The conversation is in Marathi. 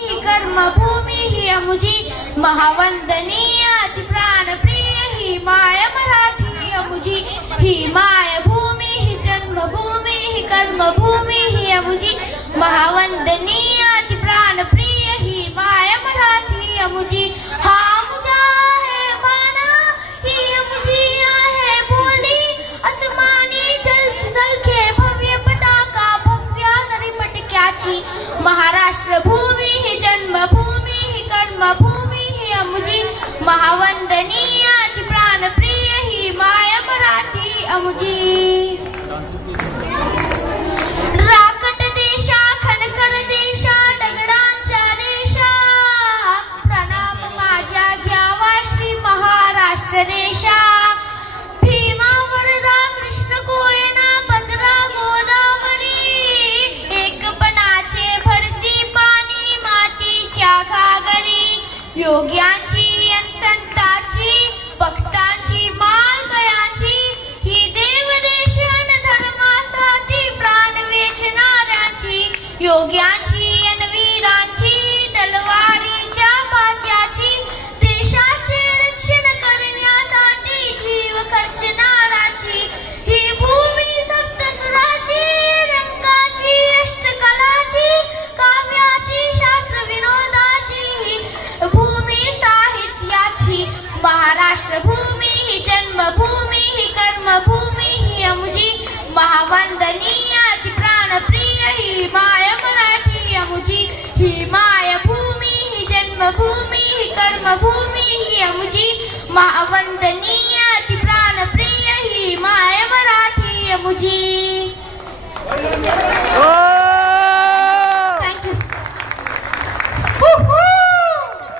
ही कर्मभूमी ही अमुजी महावंदनीय अति प्राणप्रिय ही माय मराठी अमुजी ही मायभूमी ही जन्मभूमी ही कर्मभूमी ही अमुजी महावंदनीय अति प्राणप्रिय ही माय मराठी अमुजी हा मुझा है बाणा ही अमुजी आहे बोली आसमानी झलके भव्य पताका भव्य जरी पटक्याची महाराष्ट्र भूमी ही जन्मभूमी ही कर्मभूमी ही अमुजी महावंदनीय अति प्राणप्रिय ही माय मराठी अमुजी राकट देशा खणकर देशा दगडांच्या देशा प्रणाम माझ्या घ्यावा श्री महाराष्ट्र देशा भीमा वरदा कृष्ण कोयना भद्रा गोदावरी एकपणाचे भरती पाणी मातीच्या घागरी योग्याची अन संताची भक्तांची मालकयाची ही देवदेश अन धर्मासाठी प्राण वेचणाऱ्यांची योग्याची अन वीरांची तलवारीच्या पात्याची देशाचे रक्षण करण्यासाठी जीव खर्चणाराची ही भूमी सप्तसुराची रंगाची अष्टकलाची काव्याची शास्त्र विनोदाची ही भूमी साहित्याची महाराष्ट्र भूमी ही जन्मभूमी ही कर्मभूमी ही अमुजी महावंदनीय अति प्राणप्रिय ही माय मराठी अमुजी ही मायभूमी ही जन्मभूमी ही कर्मभूमी ही अमुजी महावंदनीय अति प्राणप्रिय ही माय मराठी अमुजी थँक्यू